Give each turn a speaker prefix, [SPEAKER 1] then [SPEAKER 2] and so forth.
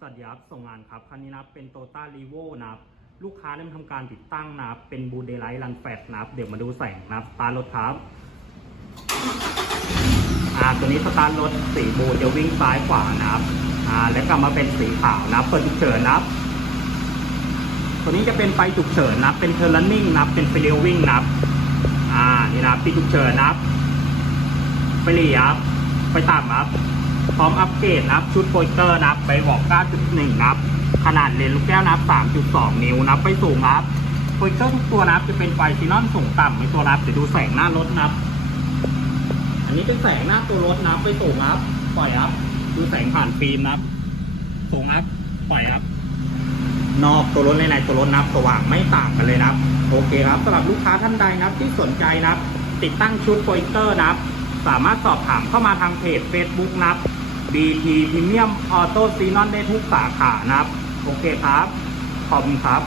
[SPEAKER 1] สวัสดีครับส่งงานครับ คันนี้นับเป็นโตต้ารีโวนะครับ ลูกค้าได้มาทำการติดตั้งนะครับ เป็นบูเดไลท์รันแฟตนะครับ เดี๋ยวมาดูแสงนะครับ สตาร์ทรถครับ อ่า ตัวนี้สตาร์ทรถสีบูจะวิ่งซ้ายขวานะครับ อ่า แล้วกลับมาเป็นสีขาวนะครับ เปิดฉุกเฉินนะครับ ตัวนี้จะเป็นไฟฉุกเฉินนะครับ เป็นเทอร์ n น n ิ n งนะครับ เป็นไฟเลี้ยววิ่งนะครับ อ่า นี่นะครับปิดฉุกเฉินนะครับไฟเลี้ยวไฟต่ำครับ พร้อมอัปเกรดนะครับชุดโปสเตอร์นะครับไปบอก9.1นะครับขนาดเลนส์ลูกแก้วนะครับ3.2 นิ้วนะครับไปสูงนะครับโปสเตอร์ทุกตัวนะครับจะเป็นไฟซีนอนสูงต่ำในตัวนะครับเดี๋ยวดูแสงหน้ารถนะครับ อันนี้เป็นแสงหน้าตัวรถนะครับไปสูงครับปล่อยครับดูแสงผ่านฟิล์มนะครับสูงครับปล่อยครับนอกตัวรถในในตัวรถนะครับสว่างไม่ต่างกันเลยนะครับโอเคครับสำหรับลูกค้าท่านใดนะครับที่สนใจนะครับ ติดตั้งชุดโปสเตอร์นะครับ สามารถสอบถามเข้ามาทางเพจ Facebook นะครับ BT Premium Auto Xenon ได้ทุกสาขานะครับ โอเคครับ ขอบคุณครับ